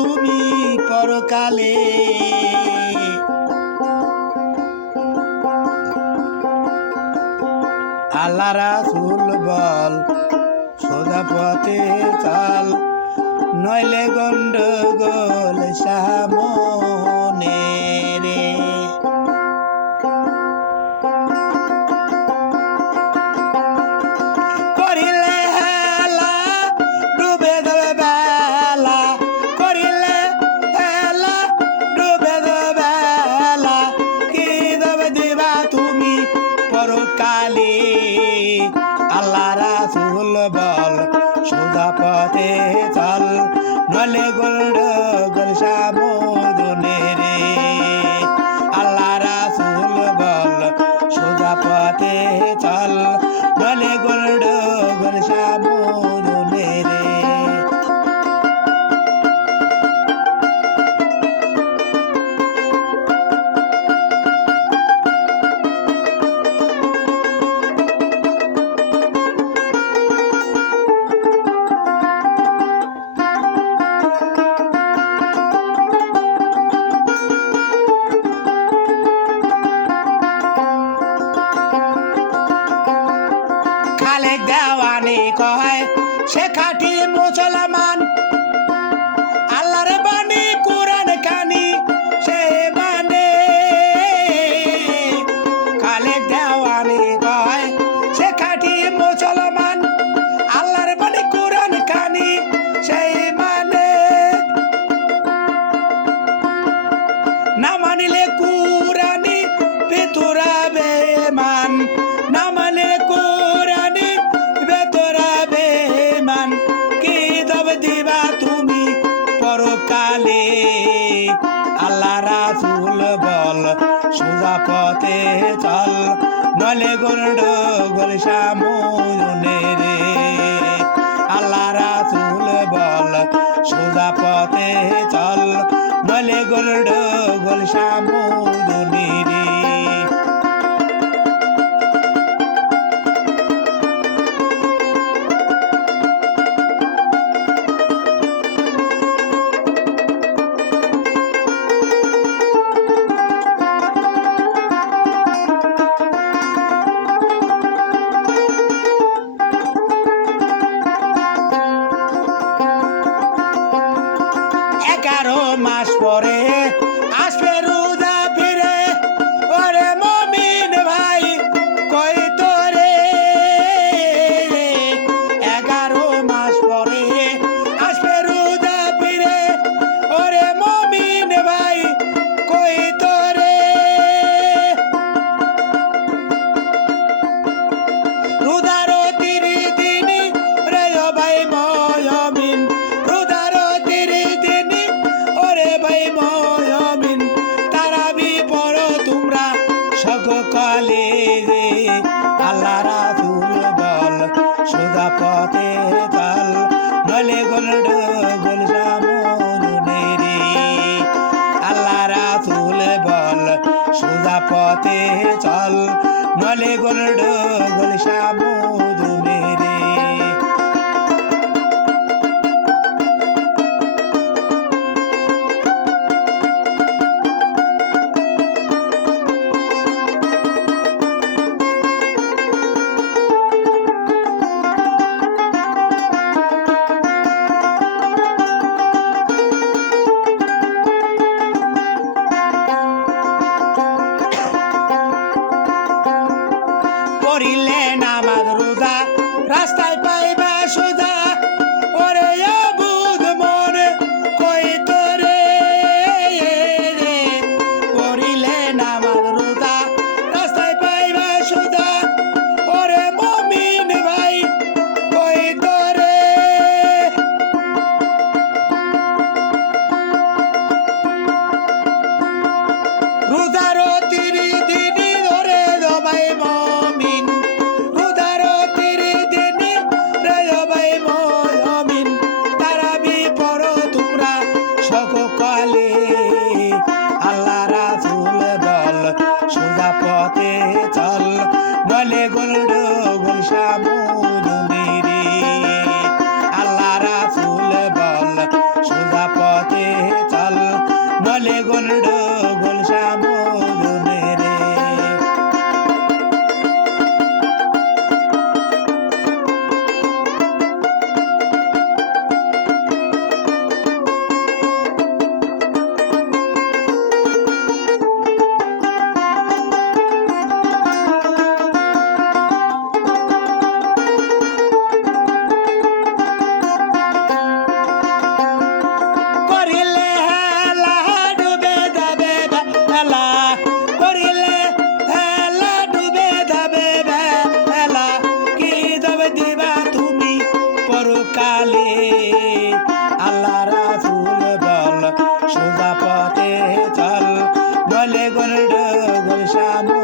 তুমি পরকালে। আল্লাহ রাসূল বল সোজা পথে চল, নইলে গন্ডগোল সামনে রে। করিলে হেলা ডুবে দেবে বেলা, করিলে হেলা ডুবে দেবে বেলা, কি দেবে দিবা তুমি পরকালে। আল্লাহ রাসূল বল সোজা পথে চল, নলে গন্ডগোল সামনে রে। আল্লাহ রাসূল বল সোজা পথে চল, নলে গন্ডগোল সামনে রে। খালেক দেওয়ানি কয় সে খাঁটি মুসলমান, আল্লাহর বাণী কুরআন কানি সে মানে। খালেক দেওয়ানি কয় সে খাঁটি মুসলমান, আল্লাহর বাণী কুরআন কানি সেই মানে। না মানিলে কুরআনি ভিতরা বেমান, না মানিলে কুরআনি ভিতরা বেমান, কি তবে দিবা তুমি পরকালে। আল্লাহ রাসূল বল সোজা পথে চল, নলে গন্ডগোল সামনে রে। আল্লাহ রাসূল বল সোজা পথে চল, নলে গন্ডগোল সামনে রে। মাস পরে আসবে রোজা ফিরে, ওরে মুমিন ভাই কই তোরে। 11 মাস পরে আসবে রোজা ফিরে, ওরে মুমিন ভাই কই তোরে। রোজার 30 দিন রে ও ভাই মুমিন, রোজার 30 দিন ওরে ভাই মুমিন, তারাবি পড়ো তোমরা সকলে রে। আল্লাহ রাসূল বল সোজা পথে চল, নলে গন্ডগোল সামনে রে। আল্লাহ রাসূল বল সোজা পথে চল, নলে গন্ডগোল সামনে রে। গন্ডগোল সামনে রে। করিলে হেলা ডুবে যাবে বেলা, করিলে হেলা ডুবে যাবে বেলা, কি যাবে দিবা তুমি পরকালে। আল্লাহ রাসূল বল সোজা পথে চল, নইলে গন্ডগোল সামনে